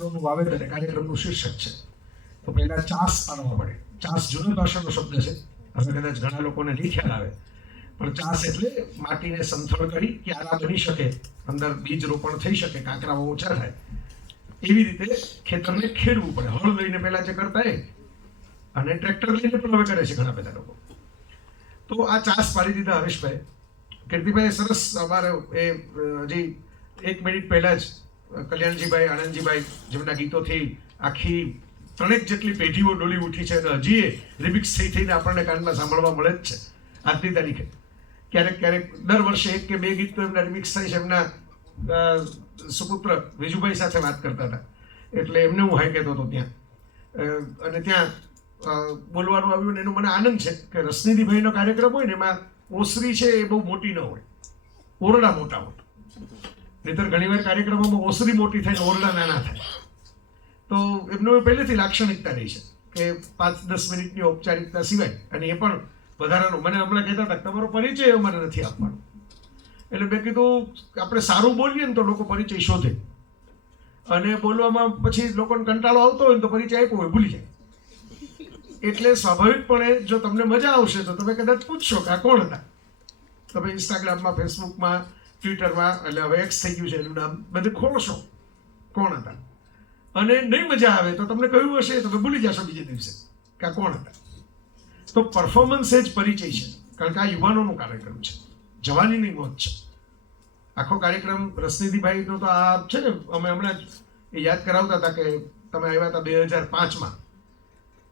કાર્યક્રમનું વાવેતર કાર્યક્રમનું શીર્ષક છે. તો પહેલાં ચાસ પાડવા પડે. ચાસ જૂની ભાષાનો શબ્દ છે. હવે કદાચ ઘણા લોકોને નહીં ખ્યાલ આવે. પણ ચાસ એટલે માટીને સંથળ કરી ક્યારા બની શકે, અંદર બીજ રોપણ થઈ શકે, કાંકરાઓ ઓછા થાય. એવી રીતે ખેતરને ખેડવું પડે. હળ લઈને પહેલાં જે કરતા એ. અને ટ્રેક્ટર લઈને પણ હવે કરે છે ઘણા બધા લોકો. તો આ ચાસ પાડી દીધા હરેશભાઈ. કીર્તિભાઈ સરસ અમારે એ હજી એક મિનિટ પહેલાં જ કલ્યાણજીભાઈ, આનંદજીભાઈ જેમના ગીતોથી આખી ત્રણેક જેટલી પેઢીઓ ડોલી ઉઠી છે અને હજી એ રિમિક્સ થઈ થઈને આપણને કાનમાં સાંભળવા મળે જ છે. આજની તારીખે. ક્યારેક ક્યારેક દર વર્ષે એક કે બે ગીત તો એમના રિમિક્સ થાય છે. એમના સુપુત્ર વિજુભાઈ સાથે વાત કરતા હતા. એટલે એમને હું હાઈ કહેતો હતો ત્યાં. અને ત્યાં બોલવાનું આવ્યું ને એનો મને આનંદ છે કે રસનીધિભાઈનો કાર્યક્રમ હોય ને એમાં ઓસરી છે એ બહુ મોટી ન હોય. ઓરડા મોટા હોય. નહીતર ઘણીવાર કાર્યક્રમોમાં ઓસરી મોટી થાય ઓરડા નાના થાય. તો એમનું પહેલેથી લાક્ષણિકતા રહી છે કે પાંચ, દસ મિનિટની ઔપચારિકતા સિવાય, અને એ પણ વધારાનું, મને હમણાં કહેતા હતા તમારો પરિચય અમારે નથી આપવાનો. એટલે મેં કીધું, આપણે સારું બોલીએ ને તો લોકો પરિચય શોધે. અને બોલવામાં પછી લોકોને કંટાળો આવતો હોય ને તો પરિચય આપ્યો હોય, ભૂલી જાય. એટલે સ્વાભાવિકપણે જો તમને મજા આવશે તો તમે કદાચ પૂછશો કે આ કોણ હતા? તમે ઇન્સ્ટાગ્રામમાં ફેસબુકમાં ટ્વિટરમાં એટલે હવે એક્સ થઈ ગયું છે, એનું નામ બધે ખોલશો. કોણ હતા? અને નહીં મજા આવે તો તમને કહ્યું હશે તો ભૂલી જશો બીજે દિવસે કે આ કોણ હતા. તો પરફોર્મન્સ જ પરિચય છે, કારણ કે આ યુવાનોનો કાર્યક્રમ છે, જવાનીની મોત છે. આખો કાર્યક્રમ રસનિધિભાઈનો તો આ છે ને, અમે હમણાં જ એ યાદ કરાવતા હતા કે તમે આવ્યા હતા બે હજાર પાંચમાં.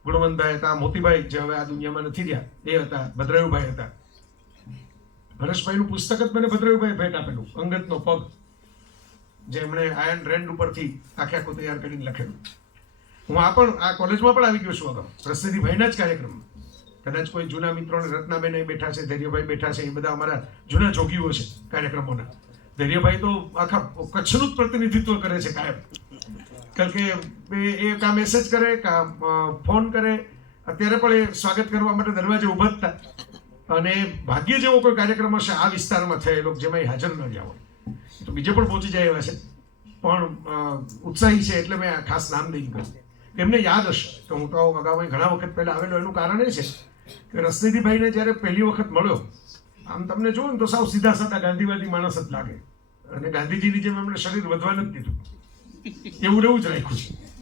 ગુણવંતભાઈ હતા મોતીભાઈ જે હવે આ દુનિયામાં નથી રહ્યા, એ હતા, ભદ્રયુભાઈ હતા. હરેશભાઈનું પુસ્તક જ મને ભદ્રયુભાઈ ભેટ આપેલું. અંગતનો પગ, જે એમણે આયન રેન્ડ ઉપરથી આખે આખું તૈયાર કરીને લખેલું. હું આ પણ, આ કોલેજમાં પણ આવી ગયો છું અગાઉ ભાઈના જ કાર્યક્રમમાં. કદાચ કોઈ જૂના મિત્રોને રત્નાબેન એ બેઠા છે, ધૈર્યભાઈ બેઠા છે, એ બધા અમારા જૂના જોગીઓ છે કાર્યક્રમોના. ધૈર્યભાઈ તો આખા કચ્છનું જ પ્રતિનિધિત્વ કરે છે કાયમ. કારણ કે એ કાં મેસેજ કરે, કા ફોન કરે. અત્યારે પણ એ સ્વાગત કરવા માટે દરવાજે ઊભા હતા. અને ભાગ્ય જેવો કોઈ કાર્યક્રમ હશે, આ વિસ્તારમાં થયેલો જેમાં એ હાજર ન હોય. તો બીજે પણ પહોંચી જાય એવા છે. પણ ઉત્સાહી છે એટલે મેં ખાસ નામ દઈને કહ્યું એમને યાદ હશે. કે હું તો અગાઉ ઘણા વખત પહેલાં આવેલો, એનું કારણ એ છે કે રસનીધિભાઈને જ્યારે પહેલી વખત મળ્યો, આમ તમને જુઓ ને તો સાવ સીધા સાધા ગાંધીવાદી માણસ જ લાગે. અને ગાંધીજીની જેમ એમણે શરીર વધવા નથી દીધું. એવું રહેવું જ રાખ્યું છે.